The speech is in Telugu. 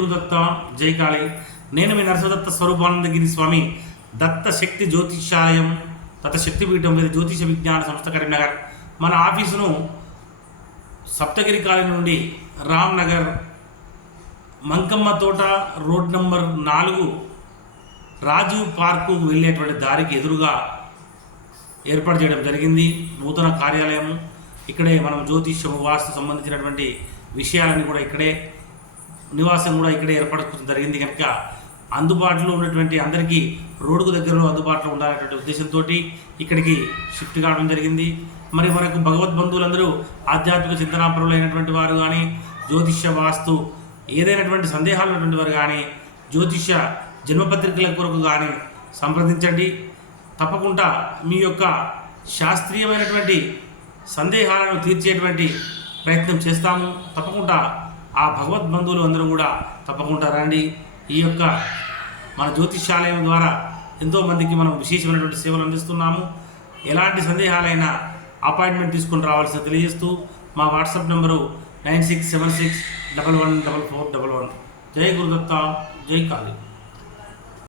దత్త జై కాళీ. నేను మీ నరసదత్త స్వరూపానందగిరి స్వామి. దత్త శక్తి జ్యోతిషాలయం దత్త శక్తిపీఠం లేదా జ్యోతిష విజ్ఞాన సంస్థ కరీంనగర్. మన ఆఫీసును సప్తగిరి కాలనీ నుండి రామ్ నగర్ మంకమ్మ తోట రోడ్ నంబర్ నాలుగు రాజు పార్కు వెళ్ళేటువంటి దారికి ఎదురుగా ఏర్పాటు చేయడం జరిగింది. నూతన కార్యాలయం ఇక్కడే మనం జ్యోతిష్యం వాస్తు సంబంధించినటువంటి విషయాలన్నీ కూడా ఇక్కడే నివాసం కూడా ఇక్కడే ఏర్పరచుకోవడం జరిగింది కనుక అందుబాటులో ఉన్నటువంటి అందరికీ రోడ్డుకు దగ్గరలో అందుబాటులో ఉండాలనేటువంటి ఉద్దేశంతో ఇక్కడికి షిఫ్ట్ కావడం జరిగింది. మరి మనకు భగవద్ బంధువులందరూ ఆధ్యాత్మిక చింతనాపరులైనటువంటి వారు కానీ జ్యోతిష్య వాస్తు ఏదైనటువంటి సందేహాలు ఉన్నటువంటి వారు కానీ జ్యోతిష్య జన్మపత్రికల కొరకు కానీ సంప్రదించండి. తప్పకుండా మీ యొక్క శాస్త్రీయమైనటువంటి సందేహాలను తీర్చేటువంటి ప్రయత్నం చేస్తాము. తప్పకుండా ఆ భగవద్ బంధువులు అందరూ కూడా తప్పకుండా రండి. ఈ యొక్క మన జ్యోతిష్యాలయం ద్వారా ఎంతోమందికి మనం విశేషమైనటువంటి సేవలు అందిస్తున్నాము. ఎలాంటి సందేహాలైనా అపాయింట్మెంట్ తీసుకొని రావాల్సిన తెలియజేస్తూ మా WhatsApp number nine six seven six double one double four double one. జై గురుదత్త జై కాళీ.